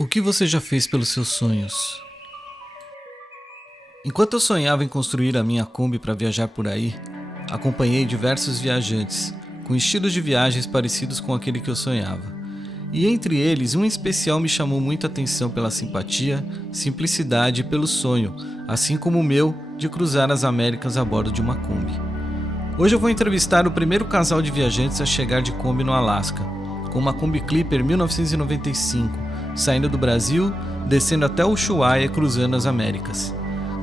O que você já fez pelos seus sonhos? Enquanto eu sonhava em construir a minha Kombi para viajar por aí, acompanhei diversos viajantes, com estilos de viagens parecidos com aquele que eu sonhava. E entre eles, um especial me chamou muita atenção pela simpatia, simplicidade e pelo sonho, assim como o meu de cruzar as Américas a bordo de uma Kombi. Hoje eu vou entrevistar o primeiro casal de viajantes a chegar de Kombi no Alasca, com uma Kombi Clipper 1995, saindo do Brasil, descendo até Ushuaia e cruzando as Américas.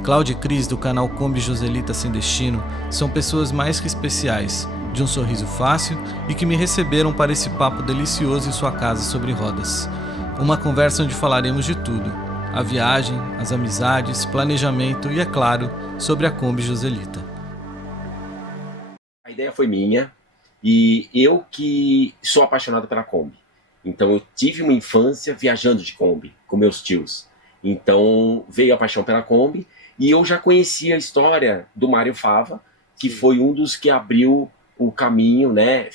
Cláudia e Cris, do canal Kombi Joselita Sem Destino, são pessoas mais que especiais, de um sorriso fácil e que me receberam para esse papo delicioso em sua casa sobre rodas. Uma conversa onde falaremos de tudo: a viagem, as amizades, planejamento e, é claro, sobre a Kombi Joselita. A ideia foi minha e eu que sou apaixonado pela Kombi. Então eu tive uma infância viajando de Kombi com meus tios. Então veio a paixão pela Kombi e eu já conhecia a história do Mário Fava, que foi um dos que abriu o caminho, né,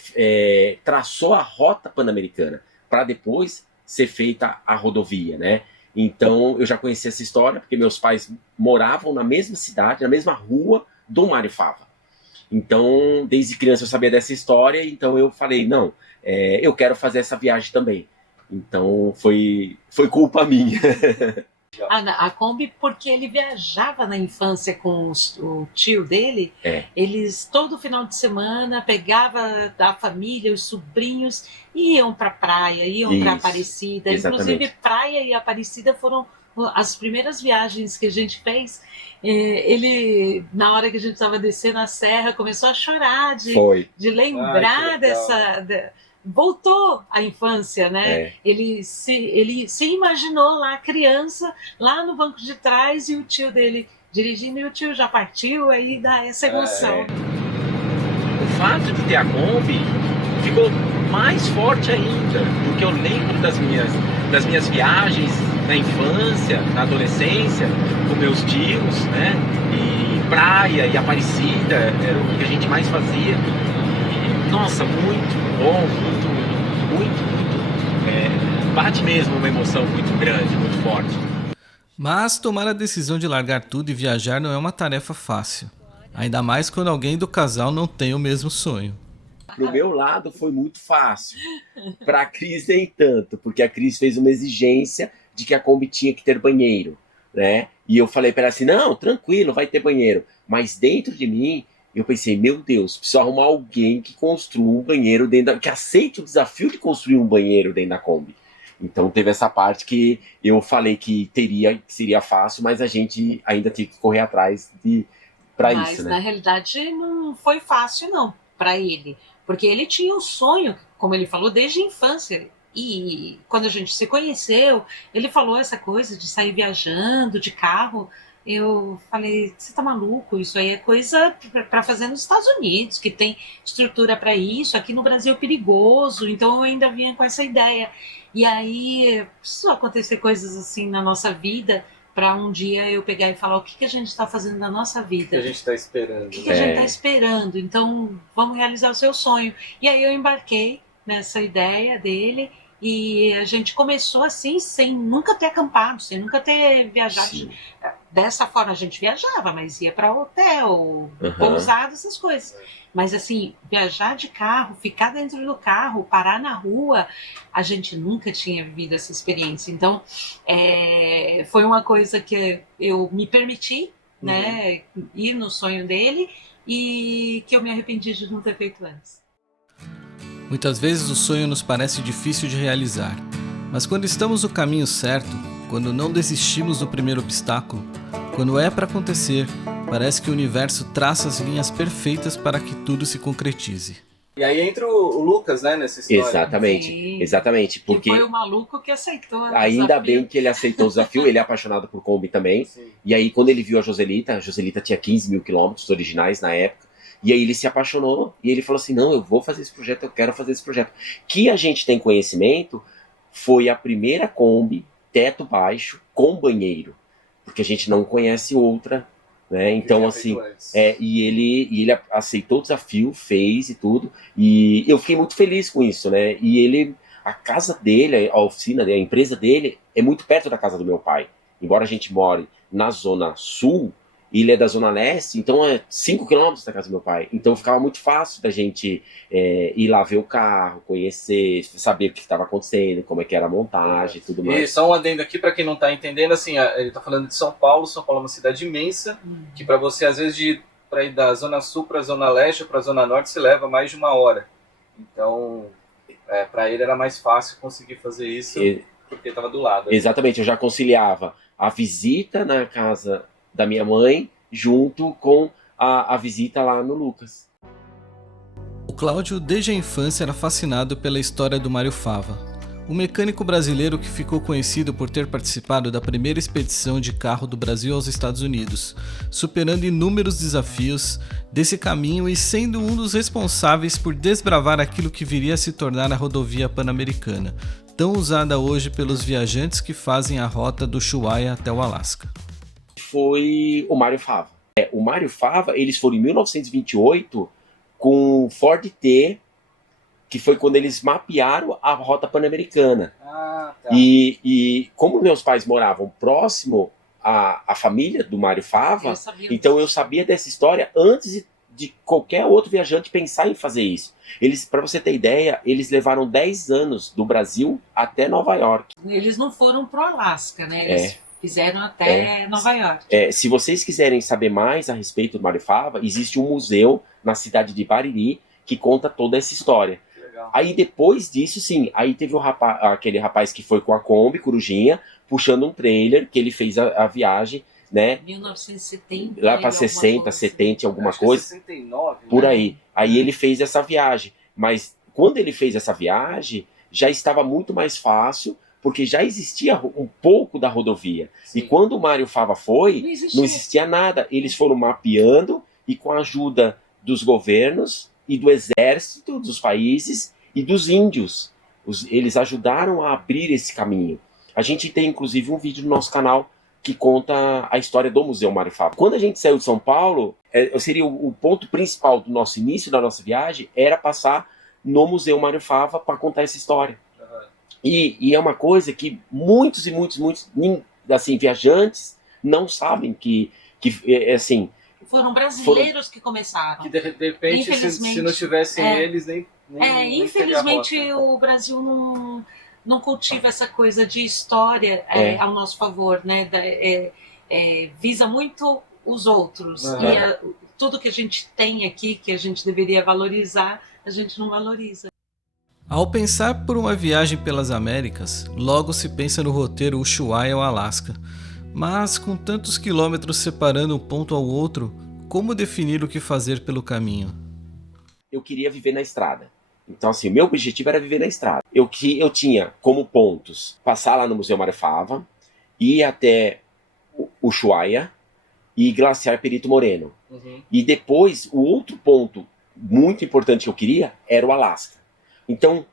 traçou a rota pan-americana para depois ser feita a rodovia, né? Então eu já conhecia essa história porque meus pais moravam na mesma cidade, na mesma rua do Mário Fava. Então, desde criança eu sabia dessa história, então eu falei, não, eu quero fazer essa viagem também. Então, foi culpa minha. A Kombi, porque ele viajava na infância com o tio dele, eles todo final de semana pegava a família, os sobrinhos, e iam para praia, iam para Aparecida. Exatamente. Inclusive, praia e Aparecida foram as primeiras viagens que a gente fez. Ele, na hora que a gente estava descendo a serra, começou a chorar de lembrar voltou à infância, né? Ele se imaginou lá criança, lá no banco de trás, e o tio dele dirigindo, e o tio já partiu, aí dá essa emoção. O fato de ter a Kombi ficou mais forte ainda, porque eu lembro das minhas viagens na infância, na adolescência, com meus tios, né? E praia e Aparecida era o que a gente mais fazia. E, nossa, muito bom, muito. Bate mesmo uma emoção muito grande, muito forte. Mas tomar a decisão de largar tudo e viajar não é uma tarefa fácil. Ainda mais quando alguém do casal não tem o mesmo sonho. Pro meu lado foi muito fácil. Pra Cris nem tanto, porque a Cris fez uma exigência de que a Kombi tinha que ter banheiro, né? E eu falei para ela assim, não, tranquilo, vai ter banheiro. Mas dentro de mim, eu pensei, meu Deus, preciso arrumar alguém que construa um banheiro que aceite o desafio de construir um banheiro dentro da Kombi. Então teve essa parte que eu falei que seria fácil, mas a gente ainda tinha que correr atrás para isso, né? Mas na realidade não foi fácil não, para ele. Porque ele tinha o sonho, como ele falou, desde a infância. E quando a gente se conheceu, ele falou essa coisa de sair viajando de carro. Eu falei, você tá maluco? Isso aí é coisa para fazer nos Estados Unidos, que tem estrutura para isso. Aqui no Brasil é perigoso. Então eu ainda vinha com essa ideia. E aí precisou acontecer coisas assim na nossa vida para um dia eu pegar e falar o que a gente está fazendo na nossa vida. O que a gente está esperando. O que a gente está esperando. Então, vamos realizar o seu sonho. E aí eu embarquei nessa ideia dele e a gente começou assim, sem nunca ter acampado, sem nunca ter viajado. Dessa forma a gente viajava, mas ia para hotel, pousada, essas coisas. Mas assim, viajar de carro, ficar dentro do carro, parar na rua, a gente nunca tinha vivido essa experiência. Então, foi uma coisa que eu me permiti, né, ir no sonho dele e que eu me arrependi de não ter feito antes. Muitas vezes o sonho nos parece difícil de realizar, mas quando estamos no caminho certo, quando não desistimos do primeiro obstáculo, quando é para acontecer, parece que o universo traça as linhas perfeitas para que tudo se concretize. E aí entra o Lucas, né, nessa história. Exatamente. Porque foi o maluco que aceitou. Ainda bem que ele aceitou o desafio, ele é apaixonado por Kombi também. Sim. E aí quando ele viu a Joselita tinha 15 mil quilômetros originais na época, e aí ele se apaixonou, e ele falou assim, não, eu vou fazer esse projeto, eu quero fazer esse projeto. Que a gente tem conhecimento, foi a primeira Kombi, teto baixo, com banheiro. Porque a gente não conhece outra, né? Então, assim, e ele aceitou o desafio, fez e tudo, e eu fiquei muito feliz com isso, né? E ele A casa dele, a oficina dele, a empresa dele é muito perto da casa do meu pai. Embora a gente more na zona sul, ele é da zona leste, então é 5 quilômetros da casa do meu pai. Então ficava muito fácil da gente ir lá ver o carro, conhecer, saber o que estava acontecendo, como é que era a montagem e tudo mais. E só um adendo aqui para quem não está entendendo, assim, ele está falando de São Paulo. São Paulo é uma cidade imensa, que para você, às vezes, para ir da zona sul para a zona leste ou para a zona norte, se leva mais de 1 hora. Então, para ele era mais fácil conseguir fazer isso, porque estava do lado. Exatamente, eu já conciliava a visita na casa da minha mãe junto com a visita lá no Lucas. O Cláudio, desde a infância, era fascinado pela história do Mário Fava, o mecânico brasileiro que ficou conhecido por ter participado da primeira expedição de carro do Brasil aos Estados Unidos, superando inúmeros desafios desse caminho e sendo um dos responsáveis por desbravar aquilo que viria a se tornar a rodovia Pan-Americana, tão usada hoje pelos viajantes que fazem a rota do Ushuaia até o Alasca. Foi o Mário Fava. O Mário Fava, eles foram em 1928 com o Ford T, que foi quando eles mapearam a rota Pan-Americana. Ah, tá. E como meus pais moravam próximo à família do Mário Fava, então eu sabia dessa história antes de qualquer outro viajante pensar em fazer isso. Para você ter ideia, eles levaram 10 anos do Brasil até Nova York. Eles não foram pro Alasca, né? Eles fizeram até Nova York. Se vocês quiserem saber mais a respeito do Mário Fava, existe um museu na cidade de Bariri que conta toda essa história. Legal. Aí depois disso, sim, aí teve aquele rapaz que foi com a Kombi, Corujinha, puxando um trailer, que ele fez a viagem, né? 1970. Lá para 60, 70, alguma Acho coisa. Que é 69, por né? aí. Aí ele fez essa viagem. Mas quando ele fez essa viagem, já estava muito mais fácil, porque já existia um pouco da rodovia. Sim. E quando o Mário Fava foi, não existia nada. Eles foram mapeando e com a ajuda dos governos e do exército dos países e dos índios. Eles ajudaram a abrir esse caminho. A gente tem, inclusive, um vídeo no nosso canal que conta a história do Museu Mário Fava. Quando a gente saiu de São Paulo, seria o ponto principal do nosso início da nossa viagem, era passar no Museu Mário Fava para contar essa história. E é uma coisa que muitos assim, viajantes não sabem que assim... Foram brasileiros que começaram. Que de repente, se não tivessem eles, nem infelizmente o Brasil não cultiva essa coisa de história ao nosso favor, né? Visa muito os outros. E tudo que a gente tem aqui, que a gente deveria valorizar, a gente não valoriza. Ao pensar por uma viagem pelas Américas, logo se pensa no roteiro Ushuaia ao Alasca. Mas com tantos quilômetros separando um ponto ao outro, como definir o que fazer pelo caminho? Eu queria viver na estrada. Então, assim, o meu objetivo era viver na estrada. Eu tinha como pontos passar lá no Museu Mário Fava, ir até o Ushuaia e Glaciar Perito Moreno. E depois, o outro ponto muito importante que eu queria era o Alasca. Então,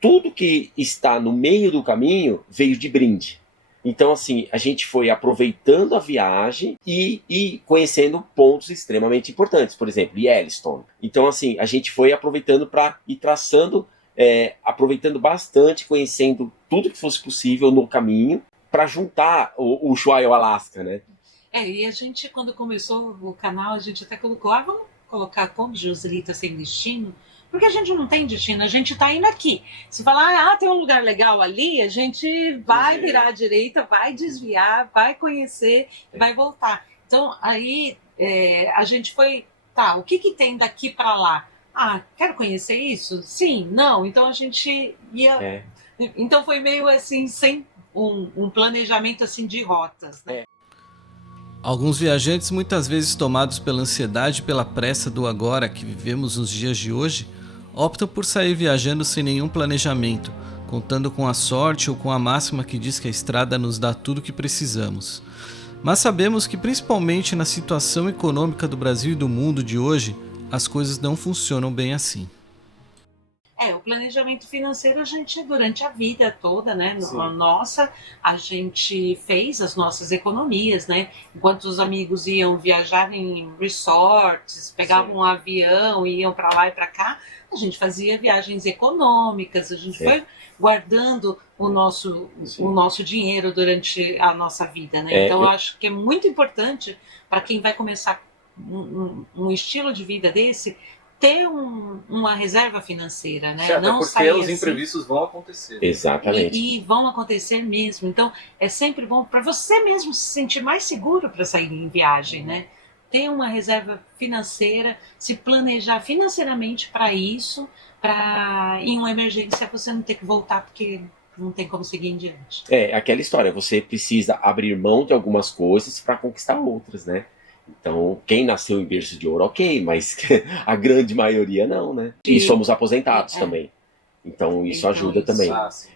tudo que está no meio do caminho veio de brinde. Então, assim, a gente foi aproveitando a viagem e conhecendo pontos extremamente importantes. Por exemplo, Yellowstone. Então, assim, a gente foi aproveitando para ir traçando, aproveitando bastante, conhecendo tudo que fosse possível no caminho para juntar o Ushuaia ao Alasca, né? E a gente, quando começou o canal, a gente até colocou, vamos colocar como Joselita Sem Destino, porque a gente não tem destino, a gente está indo aqui. Se falar, tem um lugar legal ali, a gente vai virar à direita, vai desviar, vai conhecer, vai voltar. Então, aí a gente foi, o que tem daqui para lá? Quero conhecer isso? Sim, não. Então a gente ia... Então foi meio assim, sem um planejamento assim de rotas, né? Alguns viajantes, muitas vezes tomados pela ansiedade e pela pressa do agora que vivemos nos dias de hoje, optam por sair viajando sem nenhum planejamento, contando com a sorte ou com a máxima que diz que a estrada nos dá tudo o que precisamos. Mas sabemos que, principalmente na situação econômica do Brasil e do mundo de hoje, as coisas não funcionam bem assim. O planejamento financeiro a gente, durante a vida toda, né? A gente fez as nossas economias, né? Enquanto os amigos iam viajar em resorts, pegavam um avião e iam para lá e para cá, a gente fazia viagens econômicas, a gente foi guardando o nosso dinheiro durante a nossa vida, né? Então eu acho que é muito importante para quem vai começar um estilo de vida desse, ter uma reserva financeira, né? Certo, não porque sair os assim, imprevistos vão acontecer. Exatamente. e vão acontecer mesmo. Então é sempre bom para você mesmo se sentir mais seguro para sair em viagem, né? Ter uma reserva financeira, se planejar financeiramente para isso, para em uma emergência você não ter que voltar porque não tem como seguir em diante. É aquela história, você precisa abrir mão de algumas coisas para conquistar outras, né? Então, quem nasceu em berço de ouro, ok, mas a grande maioria não, né? E somos aposentados também. Então, isso ajuda também.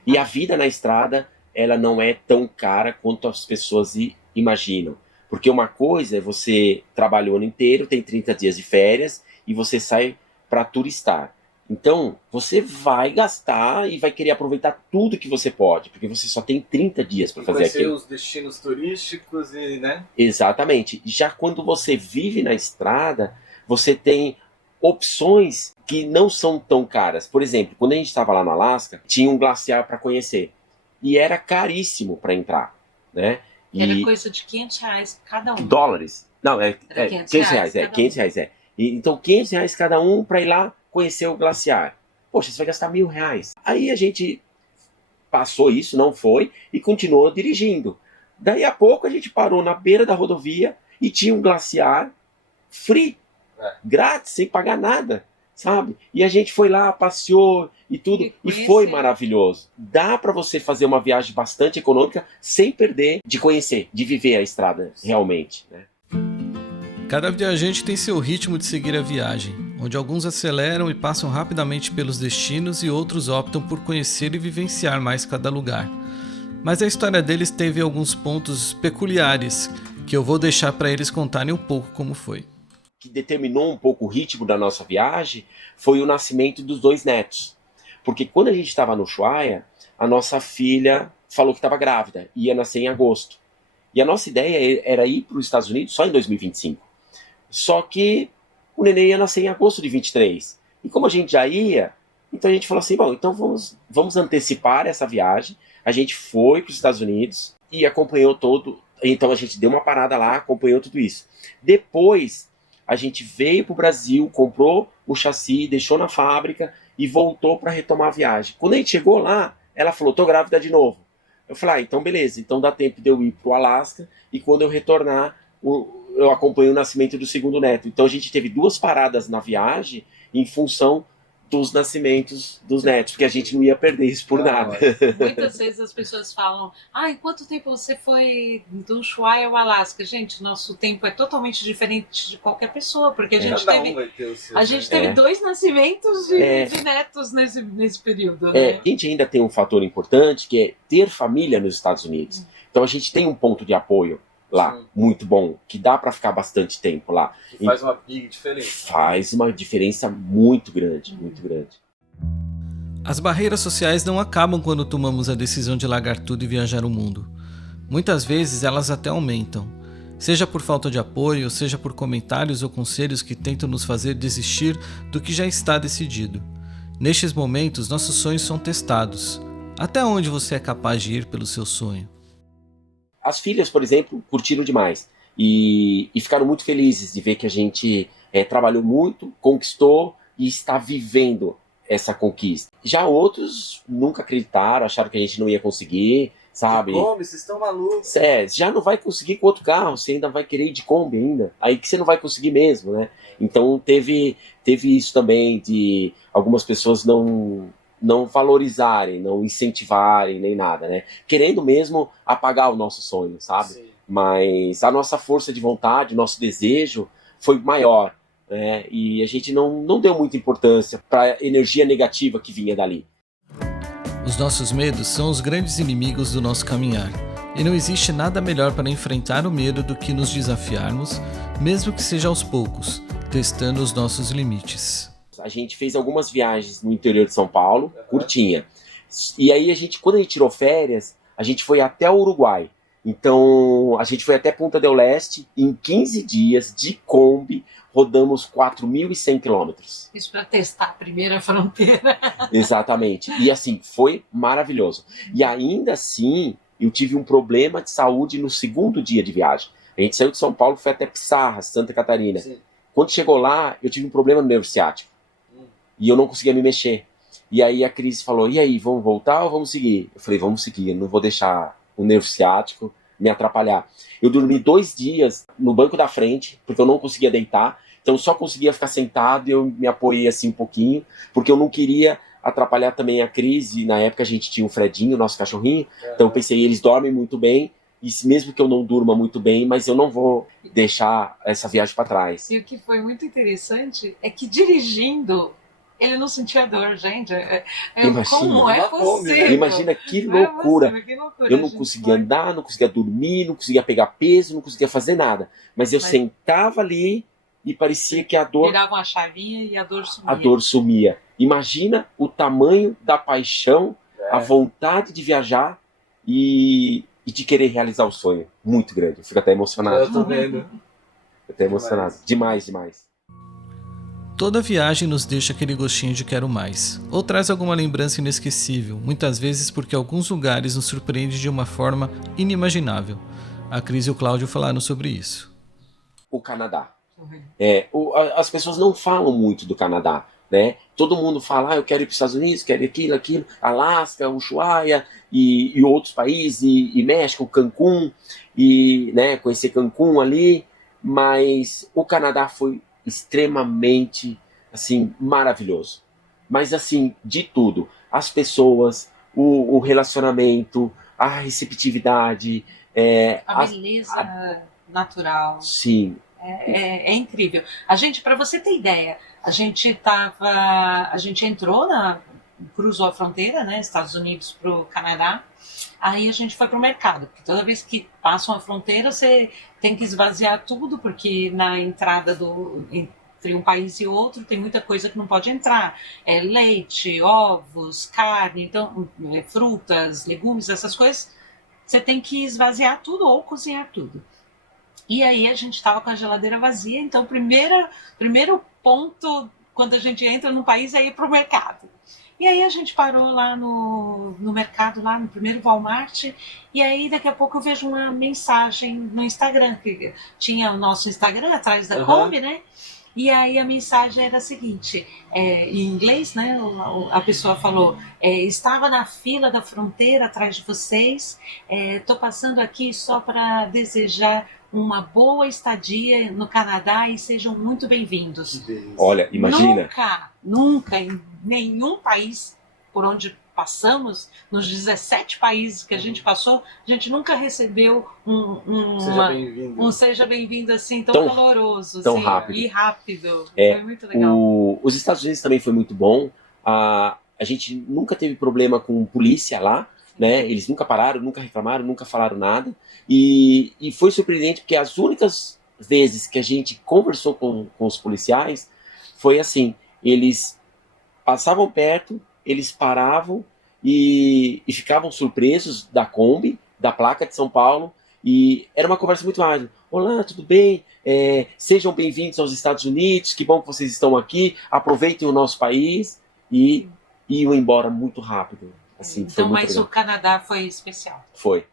E a vida na estrada, ela não é tão cara quanto as pessoas imaginam. Porque uma coisa é você trabalha o ano inteiro, tem 30 dias de férias, e você sai para turistar. Então, você vai gastar e vai querer aproveitar tudo que você pode, porque você só tem 30 dias para fazer aquilo. Conhecer os destinos turísticos e, né? Exatamente. Já quando você vive na estrada, você tem opções que não são tão caras. Por exemplo, quando a gente estava lá no Alasca, tinha um glaciar para conhecer. E era caríssimo para entrar, né? Era coisa de R$500 cada um. Dólares. Não, é 500 reais. cada um. 500 reais, Então, 500 reais cada um para ir lá conhecer o glaciar. Poxa, você vai gastar R$1.000. Aí a gente passou isso, não foi, e continuou dirigindo. Daí a pouco a gente parou na beira da rodovia e tinha um glaciar free, grátis, sem pagar nada, sabe? E a gente foi lá, passeou e tudo, e foi maravilhoso. Dá para você fazer uma viagem bastante econômica sem perder de conhecer, de viver a estrada realmente, né? Cada viajante tem seu ritmo de seguir a viagem, onde alguns aceleram e passam rapidamente pelos destinos e outros optam por conhecer e vivenciar mais cada lugar. Mas a história deles teve alguns pontos peculiares, que eu vou deixar para eles contarem um pouco como foi. Que determinou um pouco o ritmo da nossa viagem foi o nascimento dos 2 netos. Porque quando a gente estava no Ushuaia, a nossa filha falou que estava grávida, ia nascer em agosto. E a nossa ideia era ir para os Estados Unidos só em 2025. Só que o neném ia nascer em agosto de 23. E como a gente já ia, então a gente falou assim, bom, então vamos antecipar essa viagem. A gente foi para os Estados Unidos e acompanhou todo. Então a gente deu uma parada lá, acompanhou tudo isso. Depois a gente veio para o Brasil, comprou o chassi, deixou na fábrica e voltou para retomar a viagem. Quando a gente chegou lá, ela falou, tô grávida de novo. Eu falei, então beleza, então dá tempo de eu ir para o Alasca e quando eu retornar, eu acompanho o nascimento do segundo neto. Então a gente teve 2 paradas na viagem em função dos nascimentos dos netos, porque a gente não ia perder isso por nada. Muitas vezes as pessoas falam, em quanto tempo você foi do Ushuaia ao Alasca? Gente, nosso tempo é totalmente diferente de qualquer pessoa, porque a gente teve 2 nascimentos de netos nesse período. Né? A gente ainda tem um fator importante, que é ter família nos Estados Unidos. Então a gente tem um ponto de apoio lá, muito bom, que dá para ficar bastante tempo lá. Que faz uma big diferença. Faz uma diferença muito grande, muito grande. As barreiras sociais não acabam quando tomamos a decisão de largar tudo e viajar o mundo. Muitas vezes elas até aumentam, seja por falta de apoio, seja por comentários ou conselhos que tentam nos fazer desistir do que já está decidido. Nestes momentos, nossos sonhos são testados. Até onde você é capaz de ir pelo seu sonho? As filhas, por exemplo, curtiram demais e ficaram muito felizes de ver que a gente trabalhou muito, conquistou e está vivendo essa conquista. Já outros nunca acreditaram, acharam que a gente não ia conseguir, sabe? Como? Vocês estão malucos? Já não vai conseguir com outro carro, você ainda vai querer ir de Kombi ainda, aí que você não vai conseguir mesmo, né? Então teve isso também de algumas pessoas não valorizarem, não incentivarem, nem nada, né? Querendo mesmo apagar o nosso sonho, sabe? Sim. Mas a nossa força de vontade, nosso desejo foi maior, né? E a gente não deu muita importância para a energia negativa que vinha dali. Os nossos medos são os grandes inimigos do nosso caminhar. E não existe nada melhor para enfrentar o medo do que nos desafiarmos, mesmo que seja aos poucos, testando os nossos limites. A gente fez algumas viagens no interior de São Paulo, curtinha. E aí, quando a gente tirou férias, a gente foi até o Uruguai. Então, a gente foi até Punta del Este, em 15 dias de Kombi, rodamos 4.100 quilômetros. Isso para testar a primeira fronteira. Exatamente. E assim, foi maravilhoso. E ainda assim, eu tive um problema de saúde no segundo dia de viagem. A gente saiu de São Paulo, foi até Pissarra, Santa Catarina. Sim. Quando chegou lá, eu tive um problema no nervo ciático. E eu não conseguia me mexer. E aí a Cris falou, e aí, vamos voltar ou vamos seguir? Eu falei, vamos seguir, eu não vou deixar o nervo ciático me atrapalhar. Eu dormi 2 dias no banco da frente, porque eu não conseguia deitar. Então eu só conseguia ficar sentado e eu me apoiei assim um pouquinho, porque eu não queria atrapalhar também a Cris. E na época a gente tinha o Fredinho, nosso cachorrinho. Então eu pensei, eles dormem muito bem, e mesmo que eu não durma muito bem, mas eu não vou deixar essa viagem para trás. E o que foi muito interessante é que dirigindo, ele não sentia dor, gente. Imagina. Como é Uma Kombi, né? possível? Imagina que Não é loucura. possível, que loucura. Eu A não gente conseguia foi- andar, não conseguia dormir, não conseguia pegar peso, não conseguia fazer nada. Mas eu Mas- sentava ali e parecia que a Virava uma chavinha e a dor sumia. a dor sumia. Imagina o tamanho da paixão, a vontade de viajar e de querer realizar o sonho. Muito grande. Eu fico até emocionado. Eu tô vendo. Até emocionado. Demais, demais. Toda viagem nos deixa aquele gostinho de quero mais, ou traz alguma lembrança inesquecível, muitas vezes porque alguns lugares nos surpreendem de uma forma inimaginável. A Cris e o Cláudio falaram sobre isso. O Canadá. As pessoas não falam muito do Canadá, né? Todo mundo fala, eu quero ir para os Estados Unidos, quero ir aquilo, Alasca, Ushuaia e outros países, e México, Cancún, e né, conhecer Cancún ali, mas o Canadá foi extremamente, assim, maravilhoso. Mas, assim, de tudo, as pessoas, o relacionamento, a receptividade, A beleza natural. sim, É incrível. A gente, para você ter ideia, a gente entrou cruzou a fronteira, né, Estados Unidos para o Canadá. Aí a gente foi para o mercado, porque toda vez que passa uma fronteira você tem que esvaziar tudo, porque na entrada entre um país e outro tem muita coisa que não pode entrar. Leite, ovos, carne, então frutas, legumes, essas coisas. Você tem que esvaziar tudo ou cozinhar tudo. E aí a gente estava com a geladeira vazia, então primeiro ponto quando a gente entra no país é ir para o mercado. E aí a gente parou lá no mercado, lá no primeiro Walmart, e aí daqui a pouco eu vejo uma mensagem no Instagram, que tinha o nosso Instagram atrás da Kombi, né? E aí a mensagem era a seguinte, em inglês, né? A pessoa falou, estava na fila da fronteira atrás de vocês, estou passando aqui só para desejar uma boa estadia no Canadá e sejam muito bem-vindos. olha, imagina. Nunca em nenhum país por onde passamos, nos 17 países que a gente passou, a gente nunca recebeu seja bem-vindo assim tão caloroso, tão assim, rápido. e rápido. Foi muito legal. Os Estados Unidos também foi muito bom. A gente nunca teve problema com polícia lá, né? Eles nunca pararam, nunca reclamaram, nunca falaram nada. E foi surpreendente porque as únicas vezes que a gente conversou com os policiais foi assim, eles passavam perto, eles paravam e ficavam surpresos da Kombi, da placa de São Paulo, e era uma conversa muito ágil. Olá, tudo bem? Sejam bem-vindos aos Estados Unidos, que bom que vocês estão aqui, aproveitem o nosso país, e iam embora muito rápido. Assim, Então, foi muito mas legal. o Canadá foi especial. Foi.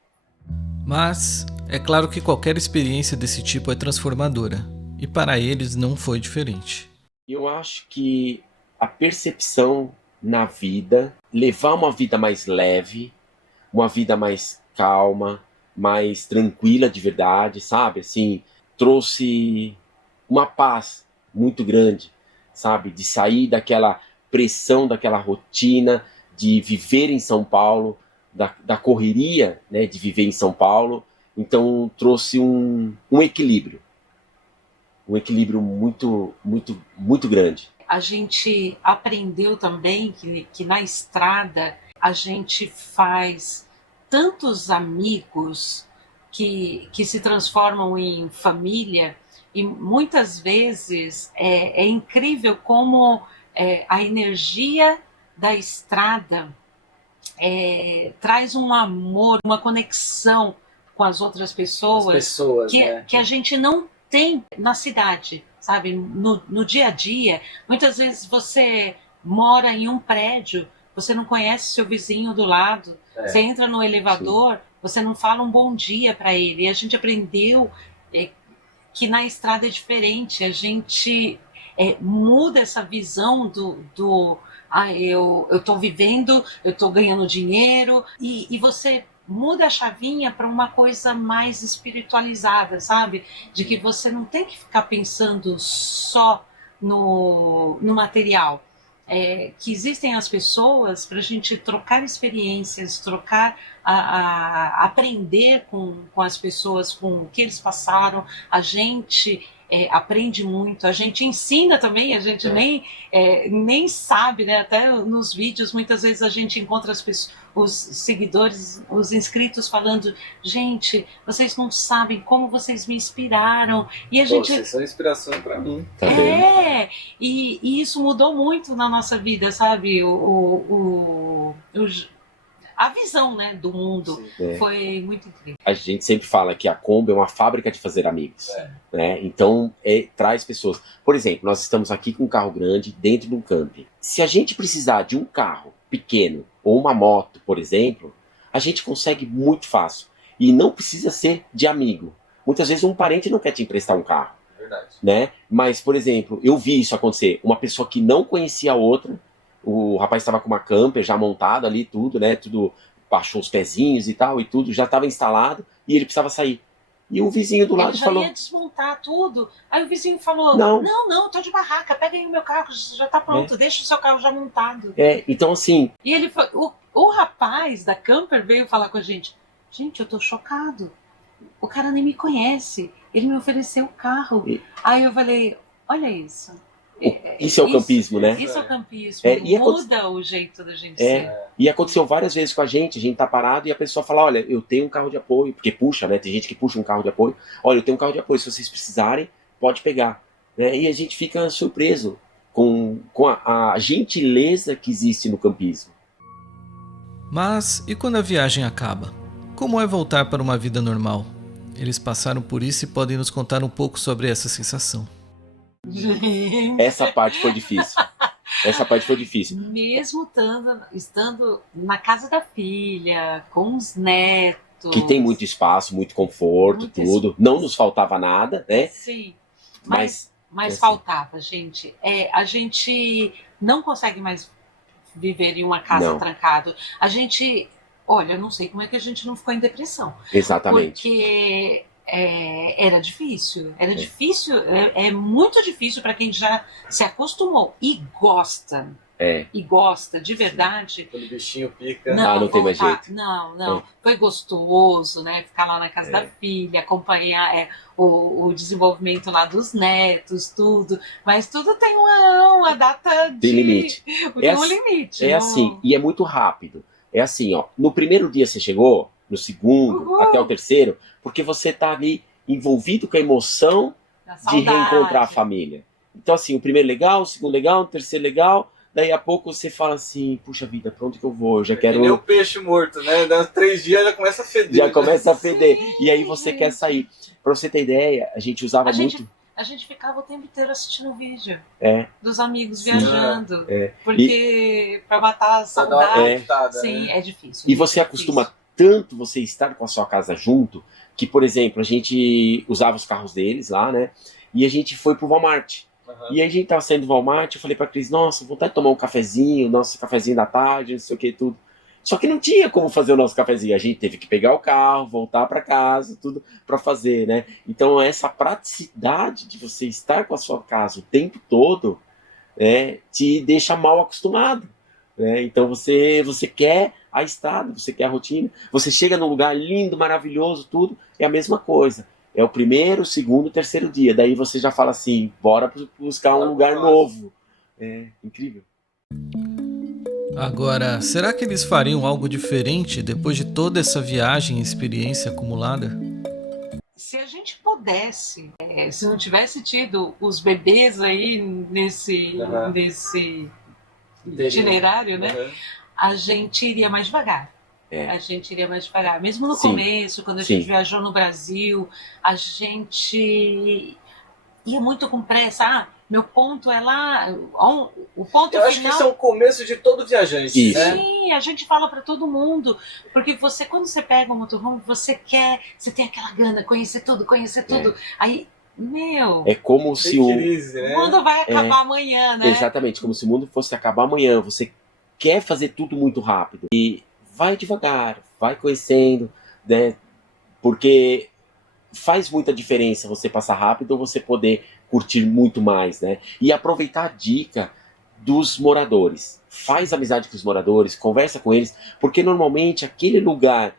Mas é claro que qualquer experiência desse tipo é transformadora, e para eles não foi diferente. Eu acho que a percepção na vida, levar uma vida mais leve, uma vida mais calma, mais tranquila de verdade, sabe? Assim, trouxe uma paz muito grande, sabe? De sair daquela pressão, daquela rotina, de viver em São Paulo, da correria, né, de viver em São Paulo. Então trouxe um equilíbrio. Um equilíbrio muito, muito, muito grande. A gente aprendeu também que na estrada a gente faz tantos amigos que se transformam em família, e muitas vezes é incrível como a energia da estrada traz um amor, uma conexão com as outras As pessoas, pessoas, que, né? que a gente não tem na cidade, sabe? No dia a dia, muitas vezes você mora em um prédio, você não conhece seu vizinho do lado, você entra no elevador, você não fala um bom dia para ele. E a gente aprendeu que na estrada é diferente, a gente muda essa visão do eu estou vivendo, eu estou ganhando dinheiro, e você muda a chavinha para uma coisa mais espiritualizada, sabe? De que você não tem que ficar pensando só no material. Que existem as pessoas para a gente trocar experiências, aprender com as pessoas, com o que eles passaram. A gente aprende muito, a gente ensina também, a gente nem sabe, né? Até nos vídeos muitas vezes a gente encontra os seguidores, os inscritos falando: gente, vocês não sabem como vocês me inspiraram. E a gente Vocês são inspiração para mim. Tá vendo? E isso mudou muito na nossa vida, sabe? A visão, né, do mundo foi muito incrível. A gente sempre fala que a Kombi é uma fábrica de fazer amigos, né? Então traz pessoas. Por exemplo, nós estamos aqui com um carro grande dentro de um camping. Se a gente precisar de um carro pequeno ou uma moto, por exemplo, a gente consegue muito fácil. E não precisa ser de amigo. Muitas vezes um parente não quer te emprestar um carro. Verdade. Né? Mas, por exemplo, eu vi isso acontecer. Uma pessoa que não conhecia a outra, o rapaz estava com uma camper já montada ali, tudo, né? Tudo, baixou os pezinhos e tal, e tudo, já estava instalado, e ele precisava sair. E o vizinho do lado ele já falou... ia desmontar tudo. Aí o vizinho falou: não, tô de barraca, pega aí o meu carro, já tá pronto, deixa o seu carro já montado. Então assim... E ele foi, o rapaz da camper veio falar com a gente: gente, eu tô chocado. O cara nem me conhece. Ele me ofereceu o carro. Aí eu falei: olha isso. Isso é o campismo, né? Isso é o campismo. Muda o jeito da gente ser. E aconteceu várias vezes com a gente tá parado e a pessoa fala: olha, eu tenho um carro de apoio, porque puxa, né? Tem gente que puxa um carro de apoio. Olha, eu tenho um carro de apoio, se vocês precisarem, pode pegar. Né? E a gente fica surpreso com a gentileza que existe no campismo. Mas e quando a viagem acaba? Como é voltar para uma vida normal? Eles passaram por isso e podem nos contar um pouco sobre essa sensação. Essa parte foi difícil. Essa parte foi difícil. Mesmo estando na casa da filha, com os netos. Que tem muito espaço, muito conforto, tudo. Não nos faltava nada, né? Sim. Mas Mas faltava, gente. A gente não consegue mais viver em uma casa trancada. A gente... Olha, eu não sei como é que a gente não ficou em depressão. Exatamente. Porque era difícil. Era difícil. É muito difícil para quem já se acostumou e gosta. E gosta de verdade. Quando o bichinho pica. Não tem mais jeito. Não. Foi gostoso, né? Ficar lá na casa da filha, acompanhar o desenvolvimento lá dos netos, tudo. Mas tudo tem uma data de... Tem limite. Tem um limite. Assim, e é muito rápido. É assim, ó. No primeiro dia você chegou, no segundo, até o terceiro, porque você tá ali envolvido com a emoção de reencontrar a família. Então, assim, o primeiro legal, o segundo legal, o terceiro legal... Daí a pouco você fala assim: puxa vida, pra onde que eu vou? Eu já quero... Que nem o peixe morto, né? Dá 3 dias já começa a feder. Já começa a feder. Sim, e aí você quer sair. Pra você ter ideia, a gente usava muito... A gente ficava o tempo inteiro assistindo vídeo. Dos amigos Sim, viajando. Porque pra matar a saudade... Sim, é difícil. E você acostuma tanto você estar com a sua casa junto, que, por exemplo, a gente usava os carros deles lá, né? E a gente foi pro Walmart. E aí a gente tava saindo do Walmart, eu falei pra Cris: nossa, vontade de tomar um cafezinho, nosso cafezinho da tarde, não sei o que, tudo. Só que não tinha como fazer o nosso cafezinho, a gente teve que pegar o carro, voltar pra casa, tudo pra fazer, né? Então essa praticidade de você estar com a sua casa o tempo todo, te deixa mal acostumado. Então você quer a estrada, você quer a rotina, você chega num lugar lindo, maravilhoso, tudo, é a mesma coisa. É o primeiro, segundo, terceiro dia. Daí você já fala assim: bora buscar um lugar novo. É incrível. Agora, será que eles fariam algo diferente depois de toda essa viagem e experiência acumulada? Se a gente pudesse, se não tivesse tido os bebês aí nesse itinerário, né? A gente iria mais devagar. a gente iria mais devagar. Mesmo no Sim. começo, quando a Sim. gente viajou no Brasil, a gente ia muito com pressa. Ah, meu ponto é lá, o ponto Eu final... acho que isso é o começo de todo viajante, Isso. né? Sim, a gente fala para todo mundo, porque você, quando você pega um motorhome, você tem aquela gana, conhecer tudo. Aí, meu, É como se Tem o... crise, o né? mundo vai acabar amanhã, né? Exatamente, como se o mundo fosse acabar amanhã. Você quer fazer tudo muito rápido. E vai devagar, vai conhecendo, né? Porque faz muita diferença você passar rápido ou você poder curtir muito mais, né? E aproveitar a dica dos moradores. Faz amizade com os moradores, conversa com eles, porque normalmente aquele lugar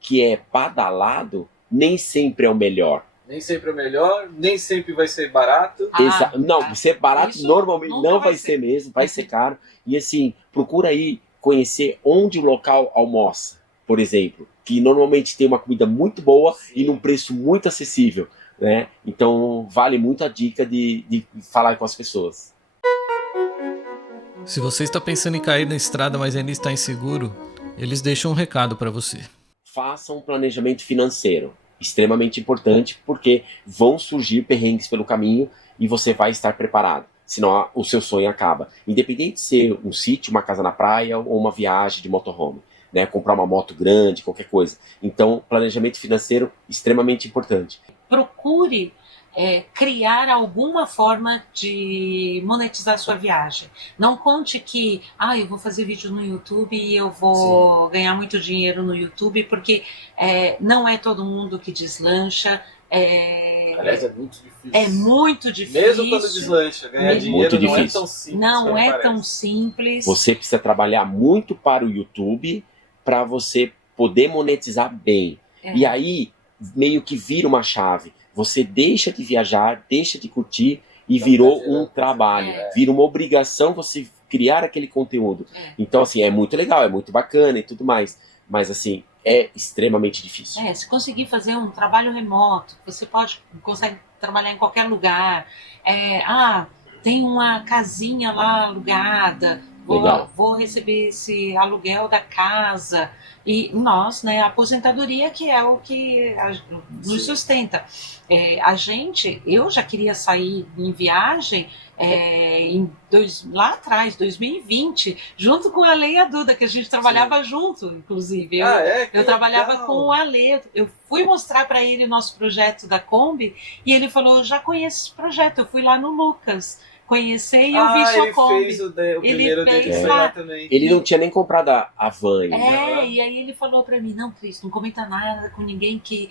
que é badalado nem sempre é o melhor. Nem sempre é o melhor, nem sempre vai ser barato. Não, ser barato Isso normalmente nunca não vai vai ser mesmo, vai ser caro. E assim, procura aí conhecer onde o local almoça, por exemplo, que normalmente tem uma comida muito boa e num preço muito acessível, né? Então vale muito a dica de falar com as pessoas. Se você está pensando em cair na estrada, mas ainda está inseguro, eles deixam um recado para você. Faça um planejamento financeiro, extremamente importante, porque vão surgir perrengues pelo caminho e você vai estar preparado. Senão o seu sonho acaba. Independente de ser um sítio, uma casa na praia ou uma viagem de motorhome, né? Comprar uma moto grande, qualquer coisa. Então, planejamento financeiro extremamente importante. Procure criar alguma forma de monetizar sua viagem. Não conte que eu vou fazer vídeo no YouTube e eu vou ganhar muito dinheiro no YouTube, porque não é todo mundo que deslancha. Aliás, é muito difícil. É muito difícil. Mesmo quando deslancha, ganhar dinheiro muito não é difícil. tão simples. Não é parece. tão simples. Você precisa trabalhar muito para o YouTube para você poder monetizar bem. E aí, meio que vira uma chave. Você deixa de viajar, deixa de curtir e virou um trabalho. Vira uma obrigação você criar aquele conteúdo. Então, assim, é muito legal, é muito bacana e tudo mais. Mas, assim, é extremamente difícil. Se conseguir fazer um trabalho remoto, você consegue trabalhar em qualquer lugar. Tem uma casinha lá alugada, vou receber esse aluguel da casa. E nós, né, a aposentadoria, que é o que nos sustenta. Eu já queria sair em viagem lá atrás, 2020, junto com a Ale e a Duda, que a gente trabalhava junto, inclusive. Eu trabalhava legal. com o Ale. Eu fui mostrar para ele o nosso projeto da Kombi e ele falou: eu já conheço esse projeto, eu fui lá no Lucas conhecer e eu vi sua Kombi. Fez o primeiro dele fez foi lá. lá também. Ele não tinha nem comprado a van ainda. E aí ele falou pra mim: não, Cris, não comenta nada com ninguém, que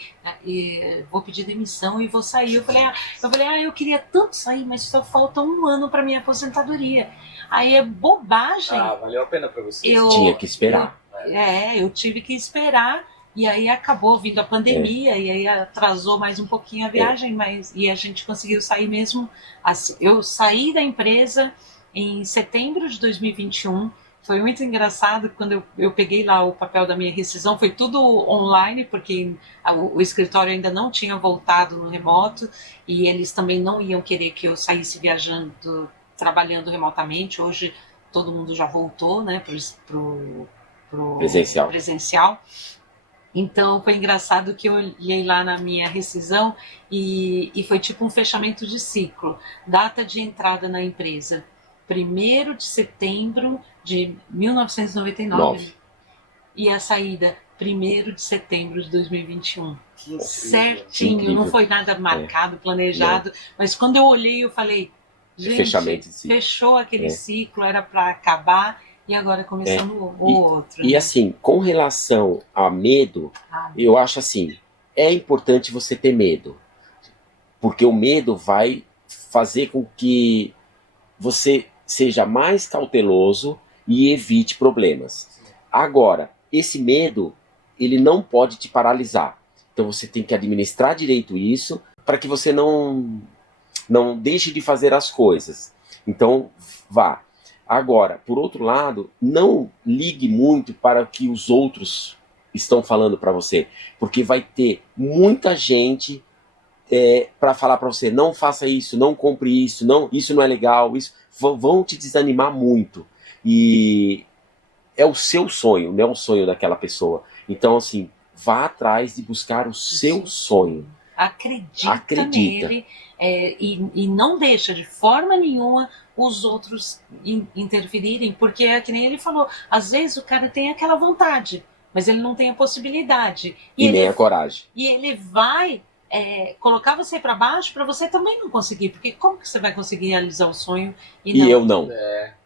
vou pedir demissão e vou sair. Eu falei, eu queria tanto sair, mas só falta um ano pra minha aposentadoria. Aí é bobagem. Valeu a pena pra você. Tinha que esperar. Eu tive que esperar. E aí acabou vindo a pandemia, e aí atrasou mais um pouquinho a viagem, e a gente conseguiu sair mesmo. Assim, eu saí da empresa em setembro de 2021. Foi muito engraçado quando eu peguei lá o papel da minha rescisão. Foi tudo online, porque o escritório ainda não tinha voltado no remoto, e eles também não iam querer que eu saísse viajando, trabalhando remotamente. Hoje todo mundo já voltou, né, pro presencial. Então foi engraçado que eu olhei lá na minha rescisão e foi tipo um fechamento de ciclo. Data de entrada na empresa: 1º de setembro de 1999. E a saída: 1º de setembro de 2021. Certinho, incrível. Não foi nada marcado, planejado. Mas quando eu olhei, eu falei: gente, Fechamento de ciclo. Fechou aquele ciclo, era para acabar. E agora começando o outro. E assim, com relação a medo, eu acho assim, é importante você ter medo. Porque o medo vai fazer com que você seja mais cauteloso e evite problemas. Agora, esse medo, ele não pode te paralisar. Então você tem que administrar direito isso para que você não deixe de fazer as coisas. Então, vá. Agora, por outro lado, não ligue muito para o que os outros estão falando para você, porque vai ter muita gente para falar para você: não faça isso, não compre isso, isso não é legal, isso vão te desanimar muito. E é o seu sonho, não é o sonho daquela pessoa. Então, assim, vá atrás de buscar o seu sonho. Acredita nele, e não deixa de forma nenhuma os outros interferirem, porque é que nem ele falou, às vezes o cara tem aquela vontade, mas ele não tem a possibilidade. E nem a coragem. E ele vai colocar você para baixo para você também não conseguir, porque como que você vai conseguir realizar o sonho e eu não?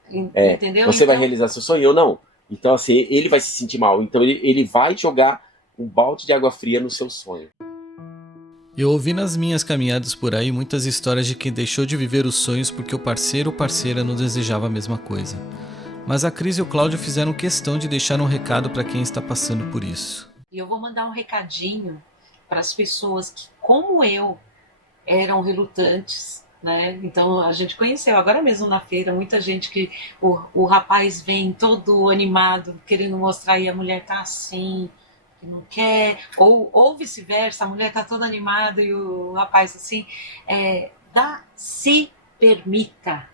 Entendeu? Você vai realizar seu sonho e eu não. Então, assim, ele vai se sentir mal. Então, ele vai jogar um balde de água fria no seu sonho. Eu ouvi nas minhas caminhadas por aí muitas histórias de quem deixou de viver os sonhos porque o parceiro ou parceira não desejava a mesma coisa. Mas a Cris e o Cláudio fizeram questão de deixar um recado para quem está passando por isso. E eu vou mandar um recadinho para as pessoas que, como eu, eram relutantes, né? Então a gente conheceu agora mesmo na feira muita gente que o rapaz vem todo animado, querendo mostrar, e a mulher tá assim, que não quer, ou vice-versa, a mulher tá toda animada e o rapaz assim, se permita,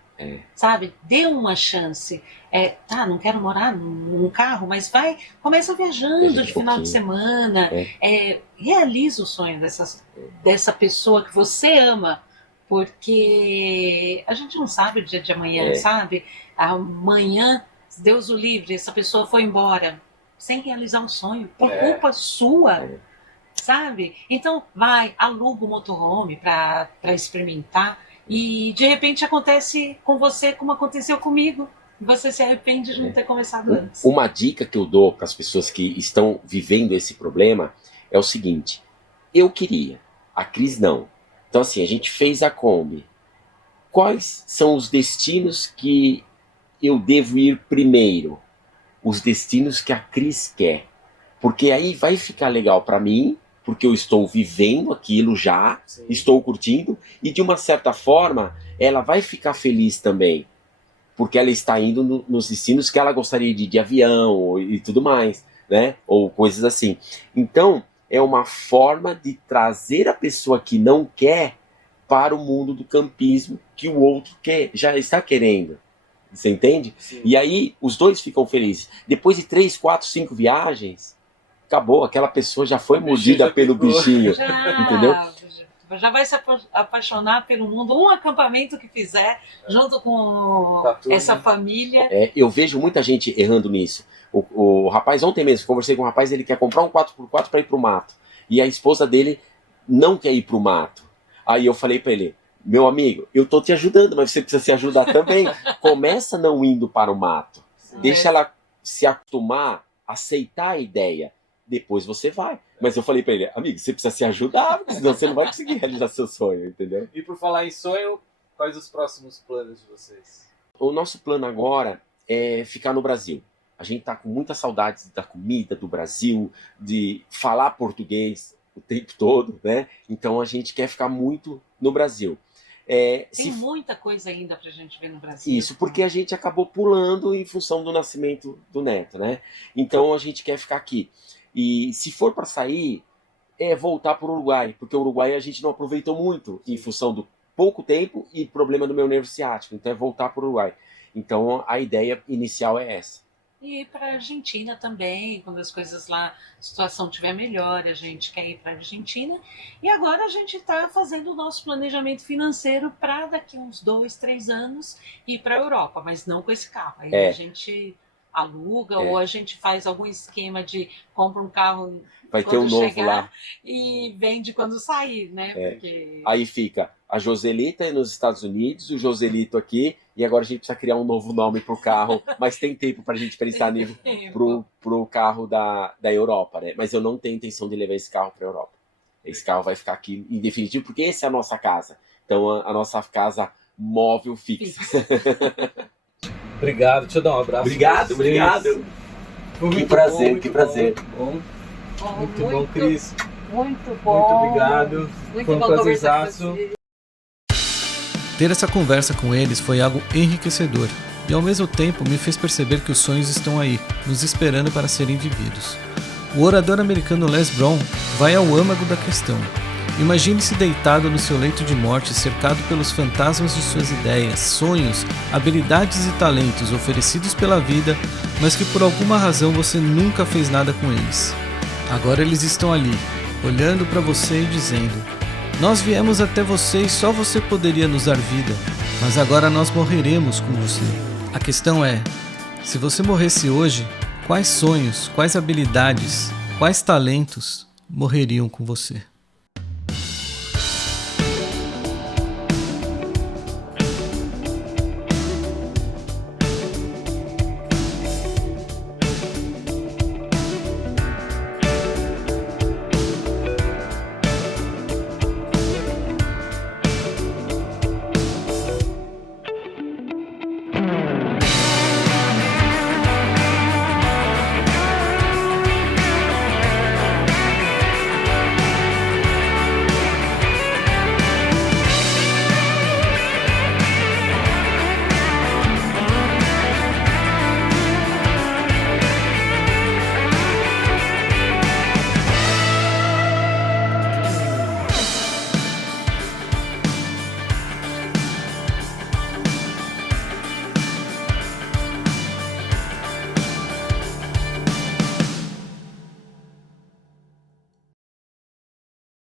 sabe? Dê uma chance. Não quero morar num carro, mas começa viajando de final de semana, realiza o sonho dessa pessoa que você ama, porque a gente não sabe o dia de amanhã, sabe? Amanhã, Deus o livre, essa pessoa foi embora sem realizar um sonho, por culpa sua, sabe? Então aluga o motorhome para experimentar, e de repente acontece com você como aconteceu comigo. Você se arrepende de não ter começado antes. Uma dica que eu dou para as pessoas que estão vivendo esse problema é o seguinte: eu queria, a Cris não. Então, assim, a gente fez a Kombi. Quais são os destinos que eu devo ir primeiro? Os destinos que a Cris quer. Porque aí vai ficar legal para mim, porque eu estou vivendo aquilo já, estou curtindo, e de uma certa forma, ela vai ficar feliz também. Porque ela está indo nos destinos que ela gostaria de ir de avião e tudo mais, né? Ou coisas assim. Então, é uma forma de trazer a pessoa que não quer para o mundo do campismo que o outro já está querendo. Você entende? Sim. E aí, os dois ficam felizes. Depois de 3, 4, 5 viagens, acabou. Aquela pessoa já foi mordida pelo bichinho. Entendeu? Já vai se apaixonar pelo mundo, um acampamento que fizer, junto com essa família. Eu vejo muita gente errando nisso. O rapaz, ontem mesmo, conversei com um rapaz, ele quer comprar um 4x4 para ir pro mato. E a esposa dele não quer ir pro mato. Aí eu falei para ele: meu amigo, eu tô te ajudando, mas você precisa se ajudar também. Começa não indo para o mato. Deixa ela se acostumar, aceitar a ideia. Depois você vai. Mas eu falei pra ele: amigo, você precisa se ajudar, senão você não vai conseguir realizar seu sonho, entendeu? E por falar em sonho, quais os próximos planos de vocês? O nosso plano agora é ficar no Brasil. A gente tá com muita saudade da comida do Brasil, de falar português o tempo todo, né? Então a gente quer ficar muito no Brasil. Tem muita coisa ainda pra gente ver no Brasil. Isso, porque a gente acabou pulando em função do nascimento do neto, né? Então a gente quer ficar aqui. E se for para sair, voltar para o Uruguai, porque o Uruguai a gente não aproveitou muito em função do pouco tempo e problema do meu nervo ciático, então é voltar para o Uruguai. Então a ideia inicial é essa. E para a Argentina também, quando as coisas lá, a situação estiver melhor, a gente quer ir para a Argentina. E agora a gente está fazendo o nosso planejamento financeiro para daqui uns 2, 3 anos ir para a Europa, mas não com esse carro. Aí a gente aluga ou a gente faz algum esquema de compra um carro, vai ter um novo lá e vende quando sair, né? Porque... Aí fica a Joselita nos Estados Unidos, o Joselito aqui, e agora a gente precisa criar um novo nome pro carro, mas tem tempo pra gente pensar pro carro da Europa, né? Mas eu não tenho intenção de levar esse carro pra Europa. Esse carro vai ficar aqui em definitivo, porque essa é a nossa casa. Então a nossa casa móvel fixa. Obrigado, deixa eu dar um abraço. Obrigado. Que prazer, que prazer. Muito bom, Cris. Muito bom. Muito obrigado. Foi um prazerzaço. Ter essa conversa com eles foi algo enriquecedor e ao mesmo tempo me fez perceber que os sonhos estão aí, nos esperando para serem vividos. O orador americano Les Brown vai ao âmago da questão Imagine-se deitado no seu leito de morte, cercado pelos fantasmas de suas ideias, sonhos, habilidades e talentos oferecidos pela vida, mas que por alguma razão você nunca fez nada com eles. Agora eles estão ali, olhando para você e dizendo: nós viemos até você e só você poderia nos dar vida, mas agora nós morreremos com você. A questão é, se você morresse hoje, quais sonhos, quais habilidades, quais talentos morreriam com você?